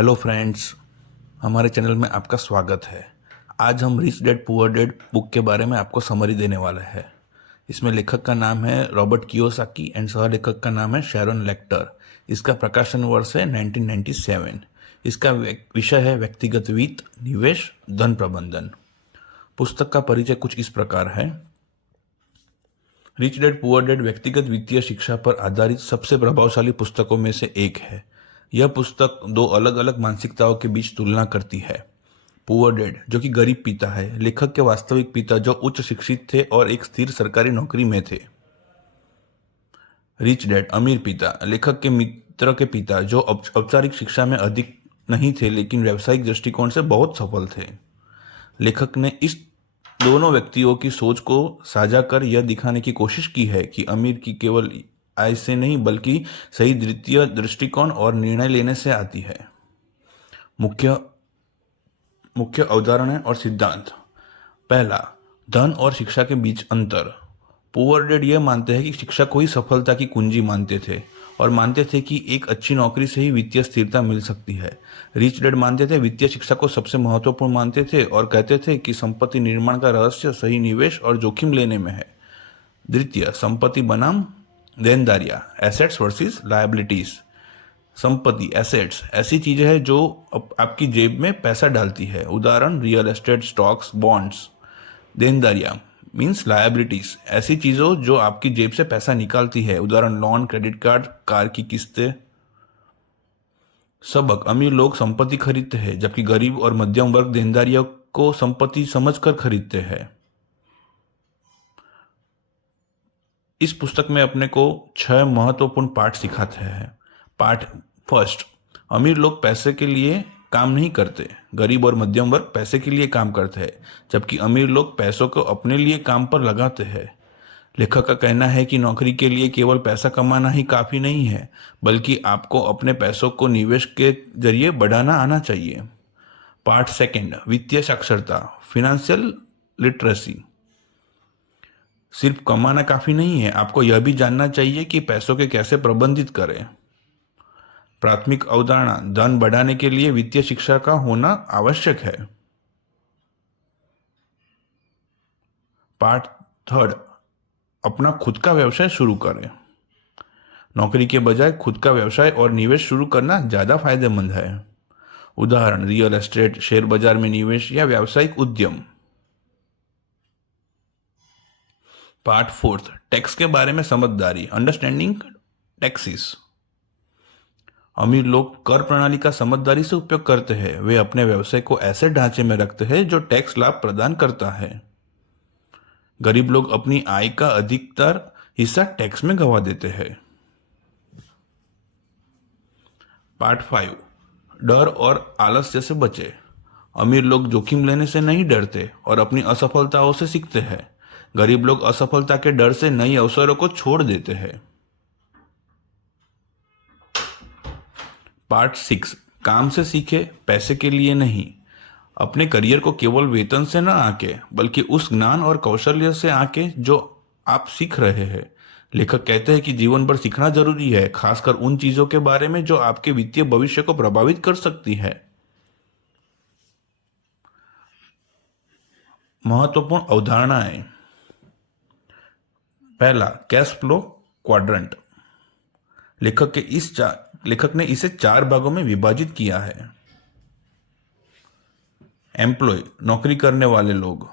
Hello friends, हमारे channel में आपका स्वागत है। आज हम rich dad poor dad book के बारे में आपको समरी देने वाले हैं। इसमें लेखक का नाम है रॉबर्ट कियोसाकी एंड सह लेखक का नाम है शैरन लेक्टर। इसका प्रकाशन वर्ष है 1997। इसका विषय है व्यक्तिगत वित्त, निवेश, धन प्रबंधन। पुस्तक का परिचय कुछ इस प्रकार है। रिच डैड पुअर डैड व्यक्तिगत वित्तीय शिक्षा पर आधारित सबसे प्रभावशाली पुस्तकों में से एक है। यह पुस्तक दो अलग अलग मानसिकताओं के बीच तुलना करती है। पुअर डैड, जो कि गरीब पिता है, लेखक के वास्तविक पिता जो उच्च शिक्षित थे और एक स्थिर सरकारी नौकरी में थे। रिच डैड, अमीर पिता, लेखक के मित्र के पिता जो औपचारिक शिक्षा में अधिक नहीं थे लेकिन व्यावसायिक दृष्टिकोण से बहुत सफल थे। लेखक ने इस दोनों व्यक्तियों की सोच को साझा कर यह दिखाने की कोशिश की है कि अमीर की केवल आय से नहीं बल्कि सही द्वितीय दृष्टिकोण और निर्णय लेने से आती है। मुख्य मुख्य अवधारणाएं और सिद्धांत। पहला, धन और शिक्षा के बीच अंतर। पुअर डैड यह मानते हैं कि शिक्षा को ही सफलता की कुंजी मानते थे और मानते थे कि एक अच्छी नौकरी से ही वित्तीय स्थिरता मिल सकती है। रिच डैड मानते थे वित्तीय शिक्षा को सबसे महत्वपूर्ण मानते थे और कहते थे कि संपत्ति निर्माण का रहस्य सही निवेश और जोखिम लेने में है। द्वितीय, संपत्ति बनाम देनदारियां, एसेट्स वर्सेस लायबिलिटीज। संपत्ति, एसेट्स, ऐसी चीजें हैं जो आपकी जेब में पैसा डालती है, उदाहरण रियल एस्टेट, स्टॉक्स, बॉन्ड्स। देनदारियां मीन्स लायबिलिटीज, ऐसी चीजों जो आपकी जेब से पैसा निकालती है, उदाहरण लोन, क्रेडिट कार्ड, कार की किस्तें। सबक, अमीर लोग संपत्ति खरीदते हैं जबकि गरीब और मध्यम वर्ग देनदारियों को संपत्ति समझकर खरीदते हैं। इस पुस्तक में अपने को 6 महत्वपूर्ण पाठ सिखाते हैं। पाठ फर्स्ट, अमीर लोग पैसे के लिए काम नहीं करते, गरीब और मध्यम वर्ग पैसे के लिए काम करते हैं, जबकि अमीर लोग पैसों को अपने लिए काम पर लगाते हैं। लेखक का कहना है कि नौकरी के लिए केवल पैसा कमाना ही काफी नहीं है, बल्कि आपको अपने पैसों को निवेश के जरिए बढ़ाना आना चाहिए। पार्ट सेकंड, वित्तीय साक्षरता, फिनेंशियल लिटरेसी। सिर्फ कमाना काफी नहीं है, आपको यह भी जानना चाहिए कि पैसों के कैसे प्रबंधित करें। प्राथमिक अवधारणा, धन बढ़ाने के लिए वित्तीय शिक्षा का होना आवश्यक है। पार्ट थर्ड, अपना खुद का व्यवसाय शुरू करें। नौकरी के बजाय खुद का व्यवसाय और निवेश शुरू करना ज्यादा फायदेमंद है, उदाहरण रियल एस्टेट, शेयर बाजार में निवेश या व्यावसायिक उद्यम। पार्ट फोर्थ, टैक्स के बारे में समझदारी, अंडरस्टैंडिंग टैक्सेस। अमीर लोग कर प्रणाली का समझदारी से उपयोग करते हैं। वे अपने व्यवसाय को ऐसे ढांचे में रखते हैं जो टैक्स लाभ प्रदान करता है। गरीब लोग अपनी आय का अधिकतर हिस्सा टैक्स में गंवा देते हैं। पार्ट 5, डर और आलस्य से बचे। अमीर लोग जोखिम लेने से नहीं डरते और अपनी असफलताओं से सीखते हैं। गरीब लोग असफलता के डर से नए अवसरों को छोड़ देते हैं। पार्ट 6, काम से सीखे, पैसे के लिए नहीं। अपने करियर को केवल वेतन से न आके बल्कि उस ज्ञान और कौशल्य से आके जो आप सीख रहे हैं। लेखक कहते हैं कि जीवन भर सीखना जरूरी है, खासकर उन चीजों के बारे में जो आपके वित्तीय भविष्य को प्रभावित कर सकती है। महत्वपूर्ण अवधारणाएं। पहला, कैश फ्लो क्वाड्रेंट। लेखक ने इसे 4 भागों में विभाजित किया है। एम्प्लॉय, नौकरी करने वाले लोग।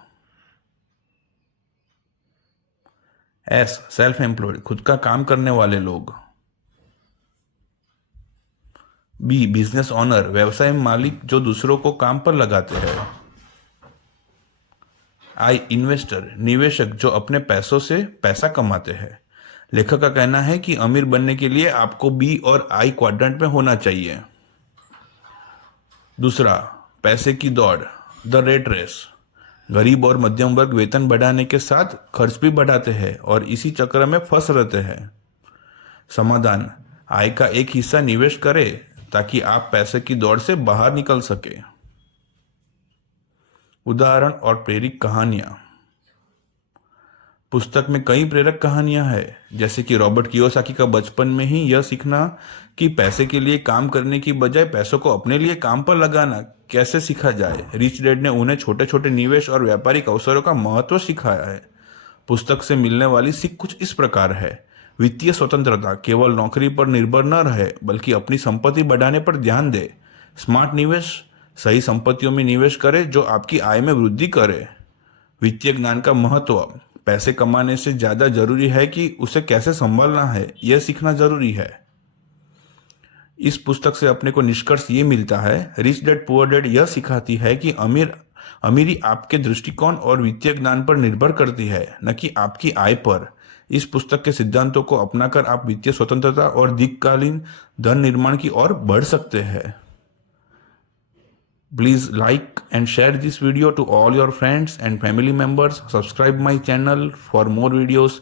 एस, सेल्फ एम्प्लॉयड, खुद का काम करने वाले लोग। बी, बिजनेस ओनर, व्यवसाय मालिक जो दूसरों को काम पर लगाते हैं। आई, इन्वेस्टर, निवेशक जो अपने पैसों से पैसा कमाते हैं। लेखक का कहना है कि अमीर बनने के लिए आपको बी और आई क्वाड्रेंट में होना चाहिए। दूसरा, पैसे की दौड़, द रेट रेस। गरीब और मध्यम वर्ग वेतन बढ़ाने के साथ खर्च भी बढ़ाते हैं और इसी चक्र में फंस रहते हैं। समाधान, आय का एक हिस्सा निवेश करें ताकि आप पैसे की दौड़ से बाहर निकल सके। उदाहरण और प्रेरक कहानियां। पुस्तक में कई प्रेरक कहानियां हैं, जैसे कि रॉबर्ट कियोसाकी का बचपन में ही यह सीखना कि पैसे के लिए काम करने की बजाय पैसों को अपने लिए काम पर लगाना कैसे सीखा जाए। रिच डैड ने उन्हें छोटे छोटे निवेश और व्यापारिक अवसरों का महत्व सिखाया है। पुस्तक से मिलने वाली सीख कुछ इस प्रकार है। वित्तीय स्वतंत्रता, केवल नौकरी पर निर्भर न रहे बल्कि अपनी संपत्ति बढ़ाने पर ध्यान दे। स्मार्ट निवेश, सही संपत्तियों में निवेश करें जो आपकी आय में वृद्धि करे। वित्तीय ज्ञान का महत्व, पैसे कमाने से ज़्यादा जरूरी है कि उसे कैसे संभालना है, यह सीखना जरूरी है। इस पुस्तक से अपने को निष्कर्ष ये मिलता है, रिच डैड पुअर डैड यह सिखाती है कि अमीरी आपके दृष्टिकोण और वित्तीय ज्ञान पर निर्भर करती है, न कि आपकी आय पर। इस पुस्तक के सिद्धांतों को अपनाकर आप वित्तीय स्वतंत्रता और दीर्घकालीन धन निर्माण की ओर बढ़ सकते हैं। Please like and share this video to all your friends and family members. Subscribe my channel for more videos.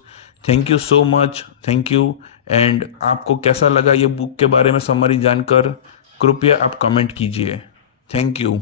Thank you so much. Thank you. And आपको कैसा लगा ये बुक के बारे में समरी जानकर, कृपया आप कमेंट कीजिए। Thank you.